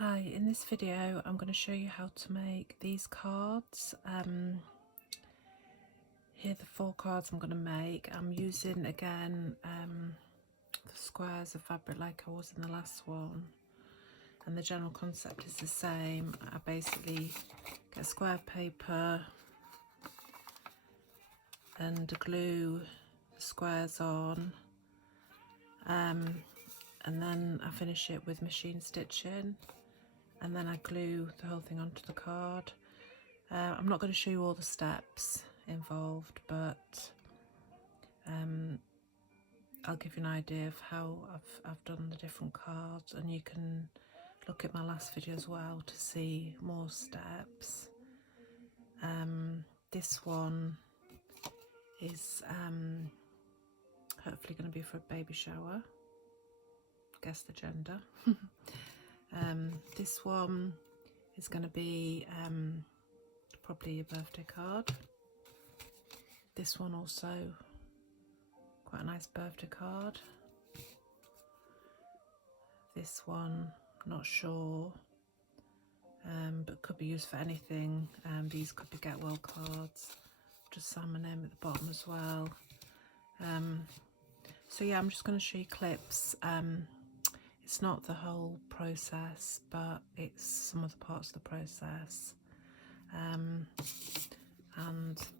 Hi, in this video I'm going to show you how to make these cards. Here are the 4 cards I'm going to make. I'm using again the squares of fabric like I was in the last one, and the general concept is the same. I basically get square of paper and glue the squares on, and then I finish it with machine stitching, and then I glue the whole thing onto the card. I'm not going to show you all the steps involved, but I'll give you an idea of how I've done the different cards, and you can look at my last video as well to see more steps. This one is hopefully going to be for a baby shower. Guess the gender. This one is going to be probably a birthday card. This one also quite a nice birthday card. This one, not sure, but could be used for anything. These could be get well cards. Just sign my name at the bottom as well. So yeah, I'm just going to show you clips. It's not the whole process, but it's some of the parts of the process. And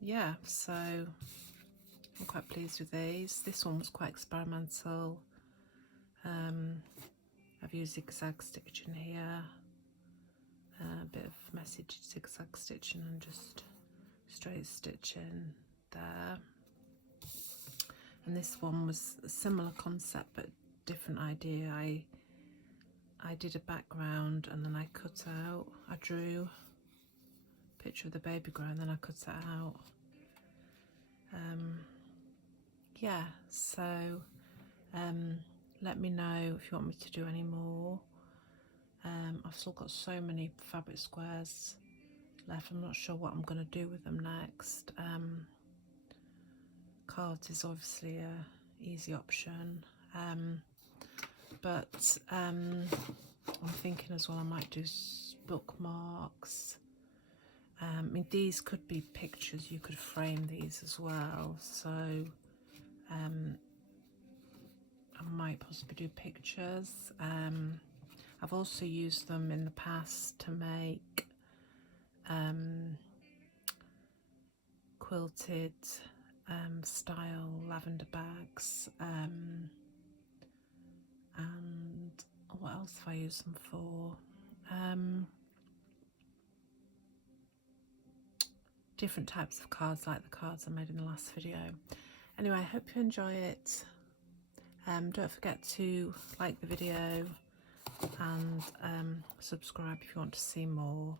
yeah, so I'm quite pleased with these. This one was quite experimental. I've used zigzag stitching here, a bit of messy zigzag stitching and just straight stitching there. And this one was a similar concept but different idea. I did a background and then I cut out, I drew a picture of the baby grow and then I cut it out. Yeah, so let me know if you want me to do any more. I've still got so many fabric squares left. I'm not sure what I'm going to do with them next. Cards is obviously a easy option, but I'm thinking as well I might do bookmarks. I mean, these could be pictures, you could frame these as well, so I might possibly do pictures. I've also used them in the past to make quilted style lavender bags, and what else have I used them for? Different types of cards like the cards I made in the last video. Anyway, I hope you enjoy it. Don't forget to like the video and subscribe if you want to see more.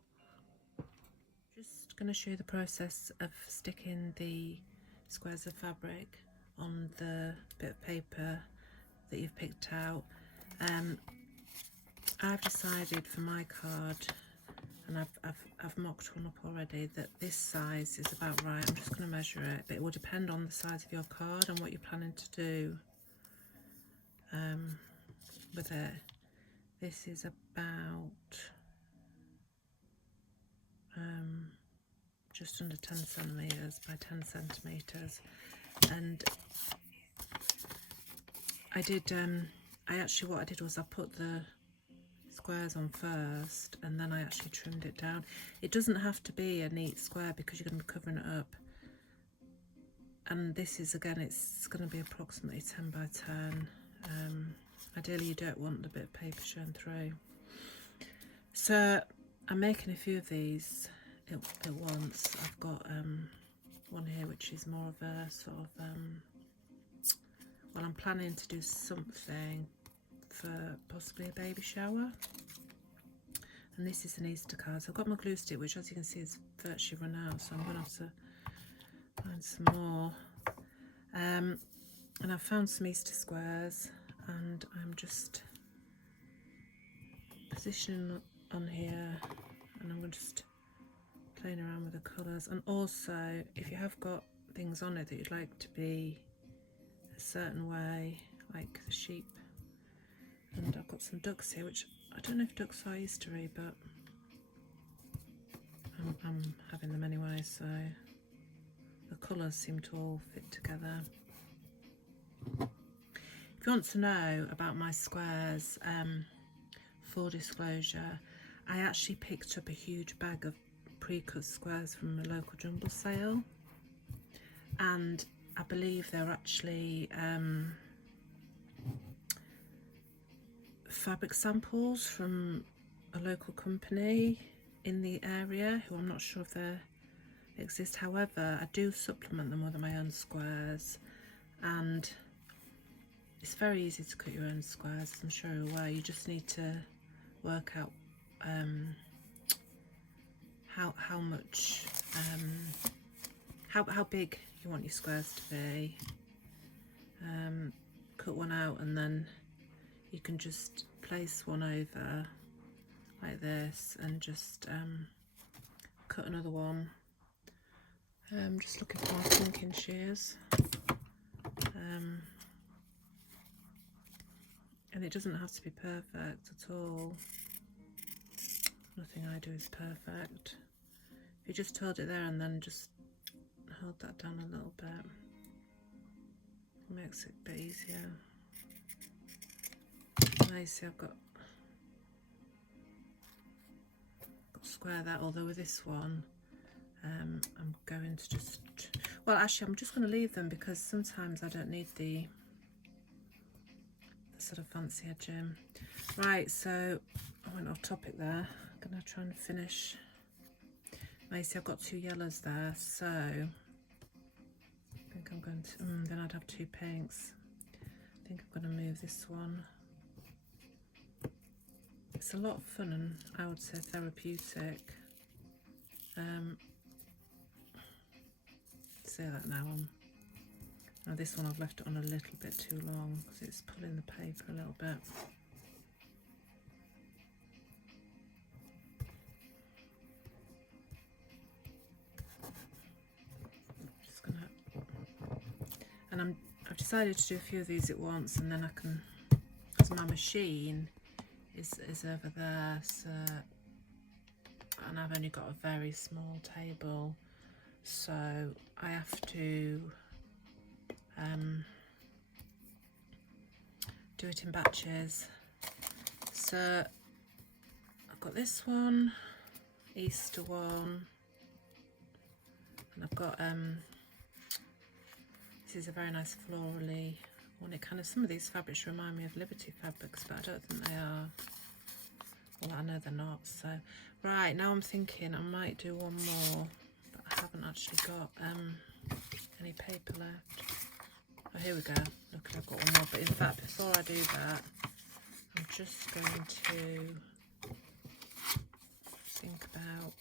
Just going to show you the process of sticking the squares of fabric on the bit of paper that you've picked out. I've decided for my card, and I've mocked one up already, that this size is about right. I'm just going to measure it, but it will depend on the size of your card and what you're planning to do with it. This is about just under 10 centimetres by 10 centimetres, and what I did was I put the squares on first and then I actually trimmed it down. It doesn't have to be a neat square because you're going to be covering it up, and this is, again, it's going to be approximately 10 by 10. Ideally you don't want the bit of paper showing through. So I'm making a few of these at once. I've got one here which is more of a sort of well, I'm planning to do something for possibly a baby shower, and this is an Easter card. So I've got my glue stick, which as you can see is virtually run out, so I'm going to have to find some more. And I've found some Easter squares and I'm just positioning on here, and I'm just playing around with the colours. And also, if you have got things on it that you'd like to be a certain way, like the sheep, and I've got some ducks here which I don't know if ducks are Eastery, but I'm having them anyway, so the colours seem to all fit together. If you want to know about my squares, full disclosure, I actually picked up a huge bag of pre-cut squares from a local jumble sale, and I believe they're actually fabric samples from a local company in the area, who I'm not sure if they exist. However, I do supplement them with my own squares, and it's very easy to cut your own squares, as I'm sure you're aware. You just need to work out how much how big you want your squares to be. Cut one out, and then you can just place one over like this and just cut another one. Just looking for my thinking shears. And it doesn't have to be perfect at all. Nothing I do is perfect. If you just hold it there and then just hold that down a little bit, it makes it a bit easier. Now you see I've got square that, although with this one I'm going to just, well actually I'm just going to leave them because sometimes I don't need the sort of fancy edging. Right, so I went off topic there. I'm going to try and finish. Now you see I've got 2 yellows there, so I think I'm going to, then I'd have 2 pinks. I think I'm going to move this one. It's a lot of fun and I would say therapeutic. Say that now. Now this one I've left it on a little bit too long because it's pulling the paper a little bit. Just gonna, and I've decided to do a few of these at once, and then I can, because my machine is over there, so, and I've only got a very small table, so I have to do it in batches. So I've got this one, Easter one, and I've got this is a very nice florally one. It kind of, some of these fabrics remind me of Liberty fabrics, but I don't think they are. Well, I know they're not. So right, now I'm thinking I might do one more, but I haven't actually got any paper left. Oh, here we go. Look, I've got one more. But in fact, before I do that, I'm just going to think about,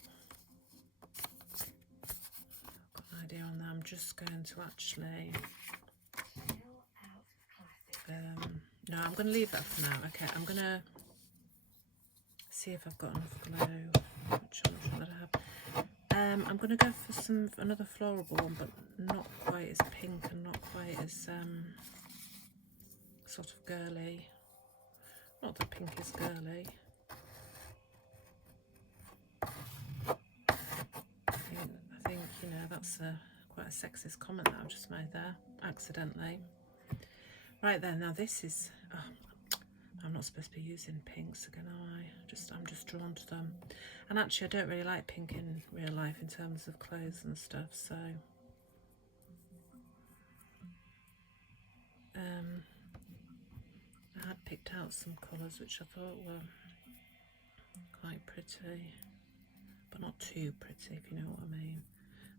I've got an idea on that. I'm just going to actually no, I'm going to leave that for now. Okay, I'm going to see if I've got enough glue, which I'm not sure that I have. I'm going to go for another floral one, but not quite as pink and not quite as sort of girly. Not that pink is girly. I think you know, that's quite a sexist comment that I've just made there, accidentally. Right then, now this is, I'm not supposed to be using pinks again, am I? I'm just drawn to them. And actually I don't really like pink in real life in terms of clothes and stuff, so I had picked out some colours which I thought were quite pretty, but not too pretty, if you know what I mean.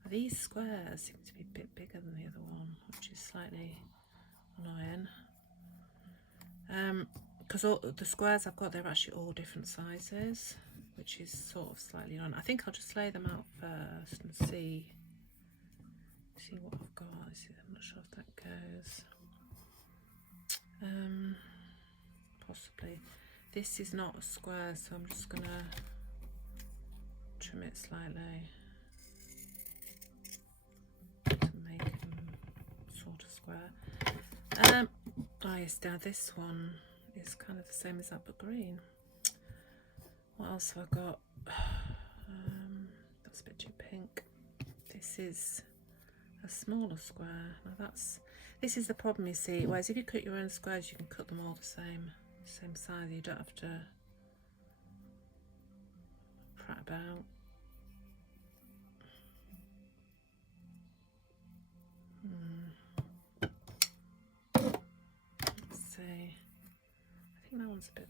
These squares seem to be a bit bigger than the other one, which is slightly annoying. Because all the squares I've got, they're actually all different sizes, which is sort of slightly annoying. I think I'll just lay them out first and see what I've got. I'm not sure if that goes. Possibly. This is not a square, so I'm just gonna trim it slightly to make them sort of square. Oh yes, now this one is kind of the same as that, but green. What else have I got? That's a bit too pink. This is a smaller square. Now this is the problem, you see. Whereas if you cut your own squares, you can cut them all the same size. You don't have to prat about. Let's see. I think that one's a bit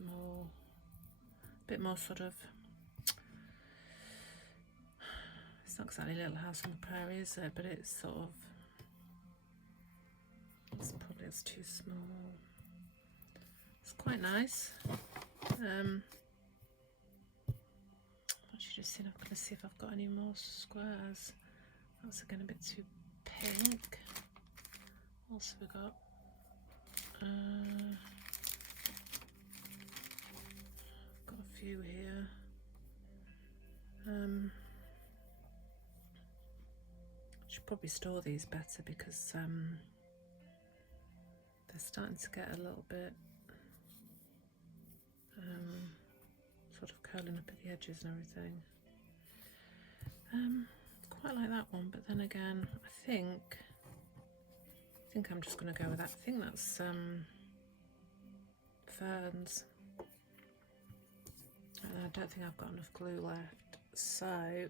more sort of. It's not exactly Little House on the Prairie, is it? But it's sort of. It's too small. It's quite nice. I should just see. I'm going to see if I've got any more squares. That's again a bit too pink. What else have we got? Got a few here. Should probably store these better because they're starting to get a little bit sort of curling up at the edges and everything. Quite like that one, but then again, I think I'm just going to go with that. I think that's ferns. And I don't think I've got enough glue left, so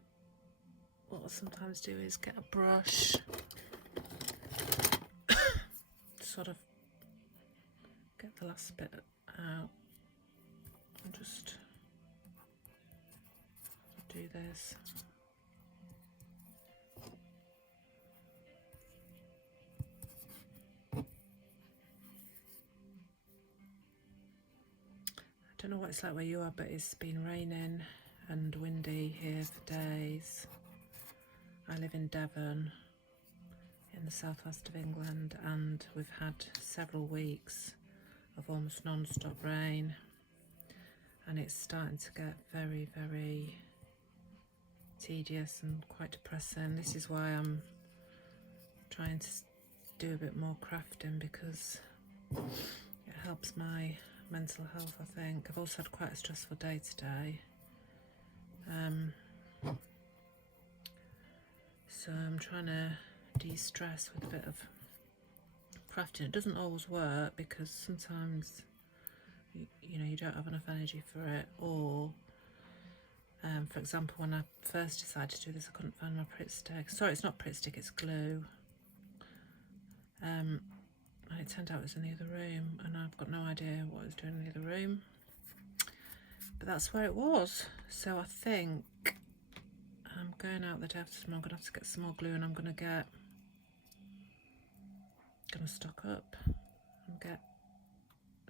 what I'll sometimes do is get a brush, sort of get the last bit out and just do this. I don't know what it's like where you are, but it's been raining and windy here for days. I live in Devon in the southwest of England, and we've had several weeks of almost non-stop rain, and it's starting to get very, very tedious and quite depressing. This is why I'm trying to do a bit more crafting, because it helps my mental health, I think. I've also had quite a stressful day today. So I'm trying to de-stress with a bit of crafting. It doesn't always work because sometimes you know, you don't have enough energy for it, or for example, when I first decided to do this, I couldn't find my Pritt stick. Sorry, it's not Pritt stick, it's glue. And it turned out it was in the other room, and I've got no idea what I was doing in the other room, but that's where it was. So I think I'm going out the day after tomorrow. I'm going to have to get some more glue, and I'm going to stock up and get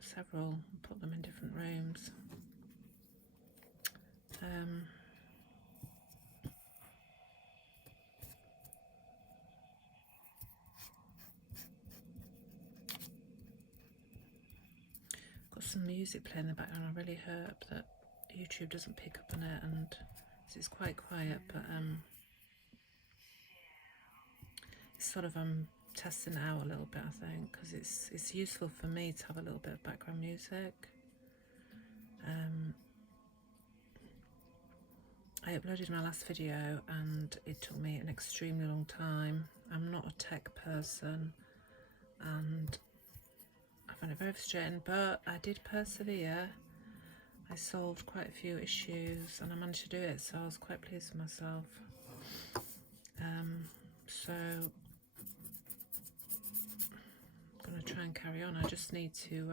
several and put them in different rooms. Got some music playing in the background. I really hope that YouTube doesn't pick up on it, and it's quite quiet, but it's sort of testing it out a little bit, I think, because it's useful for me to have a little bit of background music. I uploaded my last video and it took me an extremely long time. I'm not a tech person and I found it very frustrating, but I did persevere. I solved quite a few issues and I managed to do it, so I was quite pleased with myself. So I'm going to try and carry on. I just need to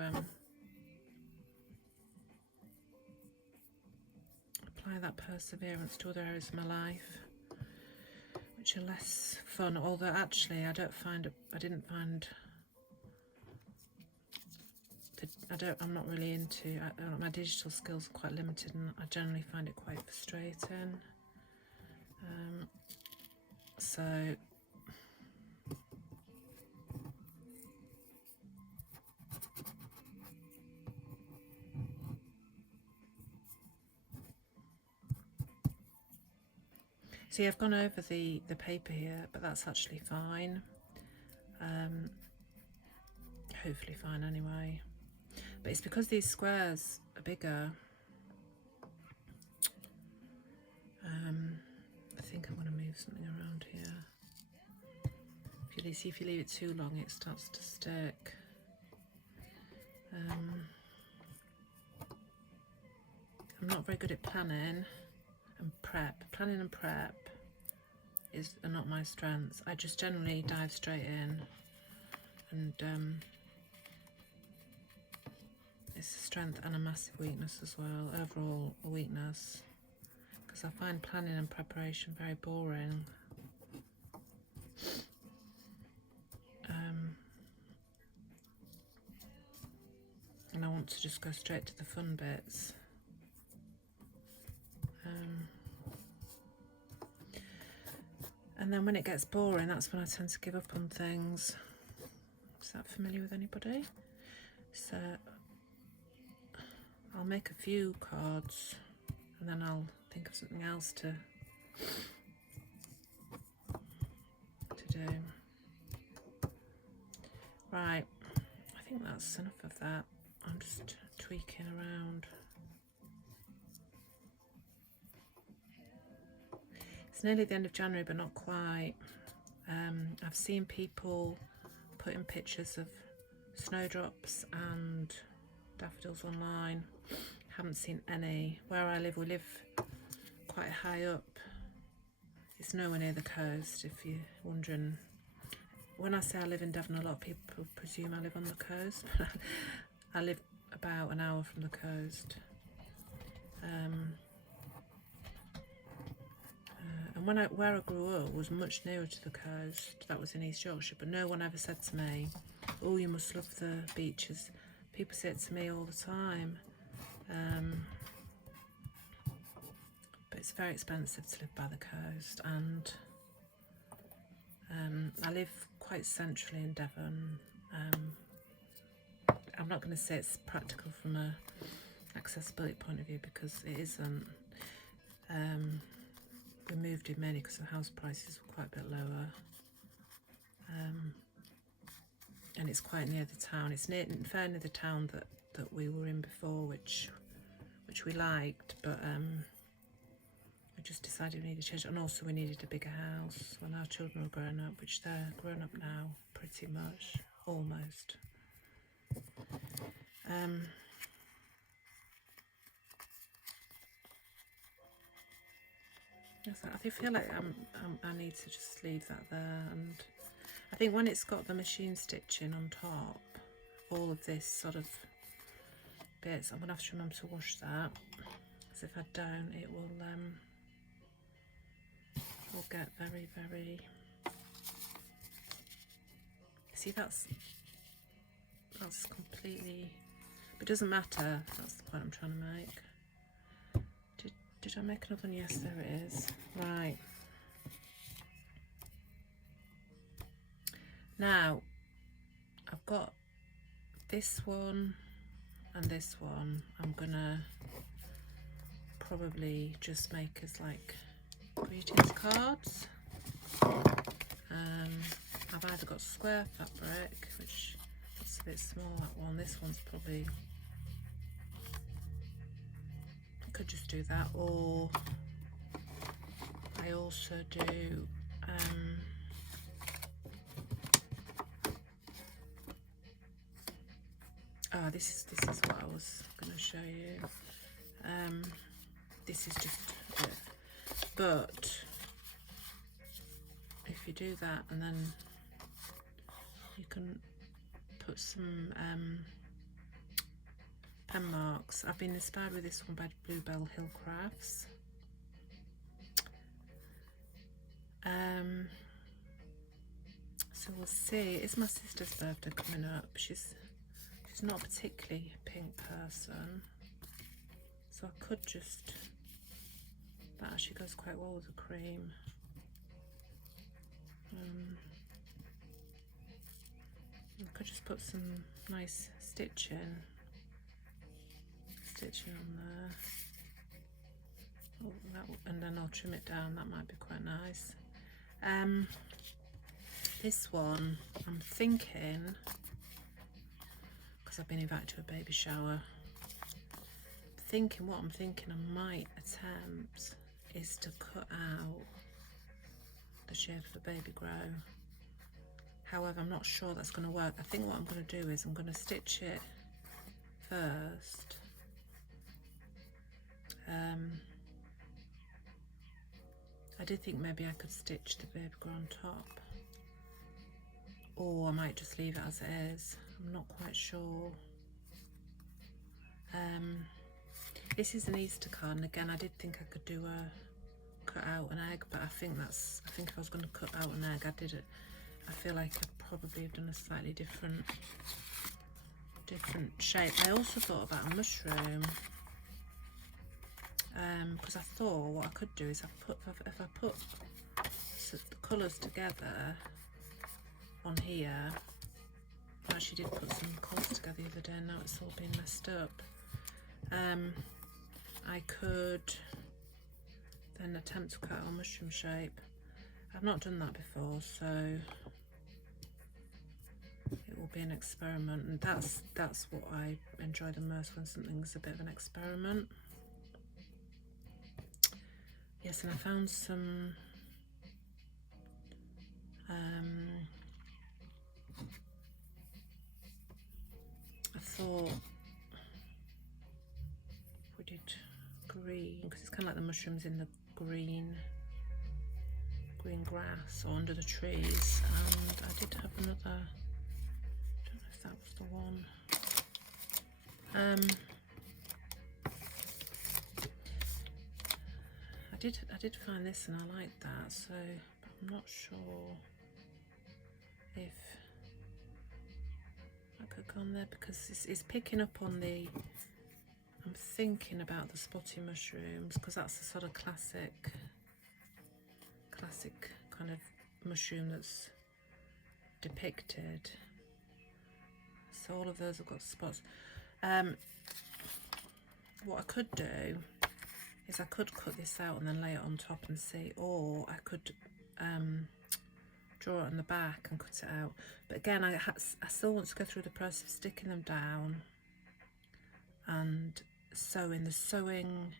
apply that perseverance to other areas of my life which are less fun, although actually I'm not really into, my digital skills are quite limited and I generally find it quite frustrating. See, I've gone over the paper here, but that's actually fine. Hopefully fine anyway. But it's because these squares are bigger I think I'm going to move something around here. If you leave it too long, it starts to stick. I'm not very good at planning and prep. Planning and prep are not my strengths. I just generally dive straight in, and it's a strength and a massive weakness as well. Overall, a weakness, because I find planning and preparation very boring. And I want to just go straight to the fun bits. And then when it gets boring, that's when I tend to give up on things. Is that familiar with anybody? So I'll make a few cards and then I'll think of something else to do. Right, I think that's enough of that. I'm just tweaking around. It's nearly the end of January, but not quite. I've seen people putting pictures of snowdrops and daffodils online. Haven't seen any. Where I live, we live quite high up. It's nowhere near the coast, if you're wondering. When I say I live in Devon, a lot of people presume I live on the coast. I live about an hour from the coast. And where I grew up was much nearer to the coast. That was in East Yorkshire, but no one ever said to me, "Oh, you must love the beaches." People say it to me all the time. But it's very expensive to live by the coast, and I live quite centrally in Devon. I'm not going to say it's practical from a accessibility point of view, because it isn't. We moved in mainly because the house prices were quite a bit lower, and it's quite near the town. It's fair near the town that we were in before, which we liked, but we just decided we needed to change, and also we needed a bigger house when our children were growing up, which they're grown up now, pretty much, almost. I feel like I need to just leave that there, and I think when it's got the machine stitching on top, all of this sort of bits, I'm going to have to remember to wash that, because if I don't, it will get very, very... See, that's completely... It doesn't matter, that's the point I'm trying to make. Did I make another one? Yes, there it is. Right. Now, I've got this one and this one. I'm gonna probably just make as like greetings cards. I've either got square fabric, which is a bit small, that one. This one's probably... could just do that, or I also do this is what I was going to show you. This is just a bit, but if you do that and then you can put some pen marks. I've been inspired with this one by Bluebell Hill Crafts. So we'll see. It's my sister's birthday coming up. She's not a particularly pink person, so I could just... that actually goes quite well with the cream. I could just put some nice stitching on there. Oh, and then I'll trim it down. That might be quite nice. This one, I'm thinking, because I've been invited to a baby shower, what I'm thinking I might attempt is to cut out the shape of the baby grow. However, I'm not sure that's going to work. I think what I'm going to do is I'm going to stitch it first. I did think maybe I could stitch the baby grow on top, or I might just leave it as it is. I'm not quite sure. This is an Easter card, and again, I did think I could do a cut out an egg, but I think if I was going to cut out an egg, I feel like I'd probably have done a slightly different shape. I also thought about a mushroom, because I thought what I could do is if I put the colours together on here. I actually did put some colours together the other day, and now it's all been messed up. I could then attempt to cut out a mushroom shape. I've not done that before, so it will be an experiment, and that's what I enjoy the most, when something's a bit of an experiment. Yes, and I found some I thought we did green, because it's kind of like the mushrooms in the green grass or under the trees, and I did have another, I don't know if that was the one. I did find this and I liked that, so but I'm not sure if I could go on there, because it's picking up on the, I'm thinking about the spotty mushrooms, because that's the sort of classic kind of mushroom that's depicted. So all of those have got spots. What I could do is I could cut this out and then lay it on top and see, or I could draw it on the back and cut it out. But again, I still want to go through the process of sticking them down and sewing. The sewing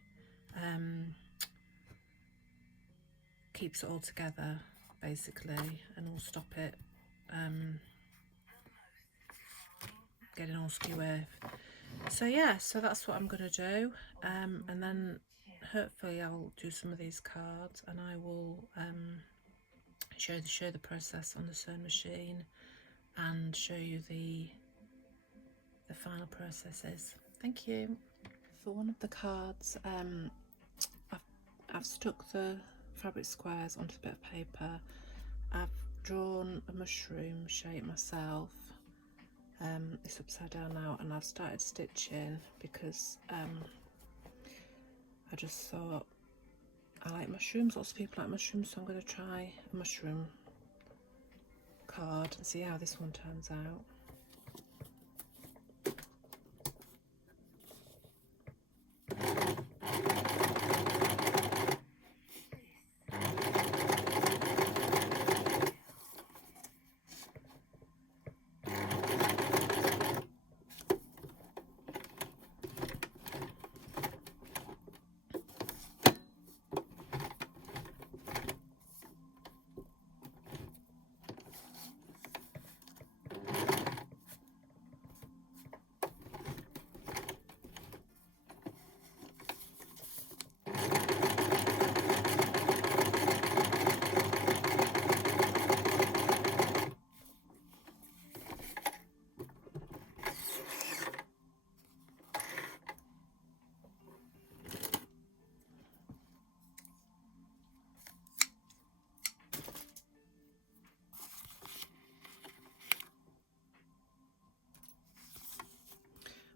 keeps it all together basically, and will stop it getting all skewy. So yeah, so that's what I'm going to do, and then hopefully I'll do some of these cards, and I will show the process on the sewing machine and show you the final processes. Thank you. For one of the cards, I've stuck the fabric squares onto a bit of paper. I've drawn a mushroom shape myself. It's upside down now, and I've started stitching because I just thought I like mushrooms. Lots of people like mushrooms, so I'm going to try a mushroom card and see how this one turns out.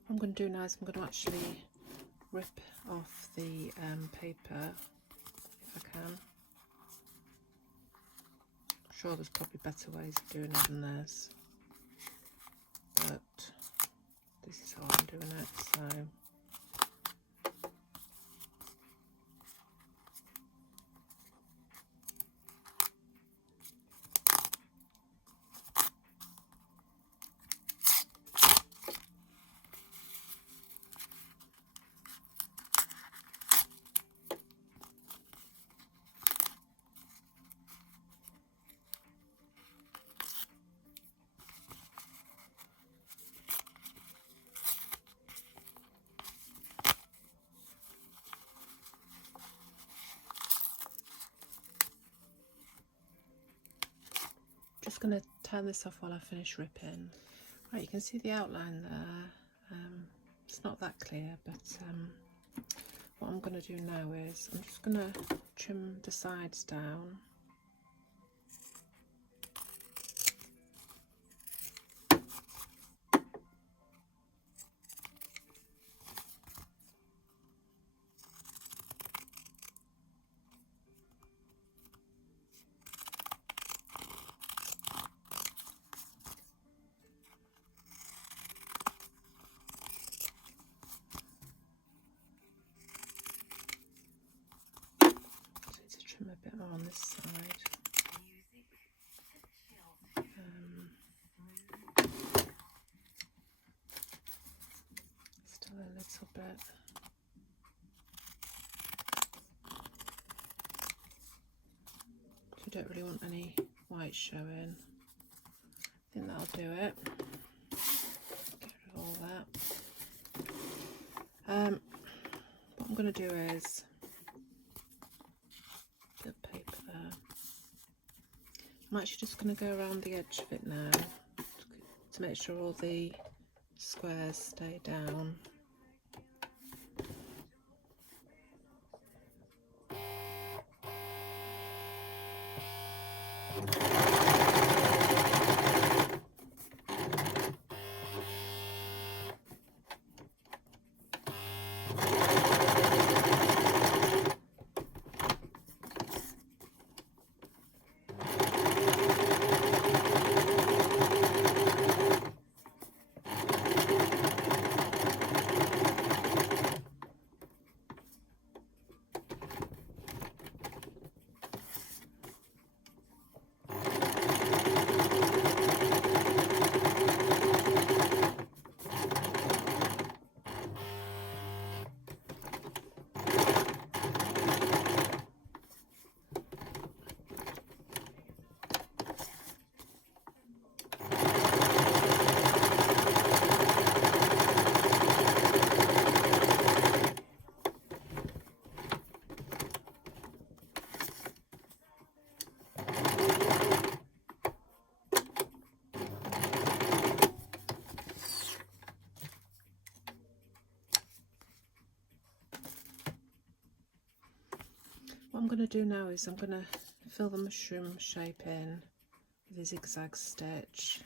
What I'm going to do now is I'm going to actually rip off the paper, if I can. I'm sure there's probably better ways of doing it than this, but this is how I'm doing it, so. just going to turn this off while I finish ripping. Right, you can see the outline there. It's not that clear, but what I'm going to do now is I'm just going to trim the sides down. A bit more on this side. Still a little bit. So we don't really want any white showing. I think that'll do it. Get rid of all that. What I'm going to do is the paper there. I'm actually just going to go around the edge of it now to make sure all the squares stay down. What I'm going to do now is I'm going to fill the mushroom shape in with a zigzag stitch.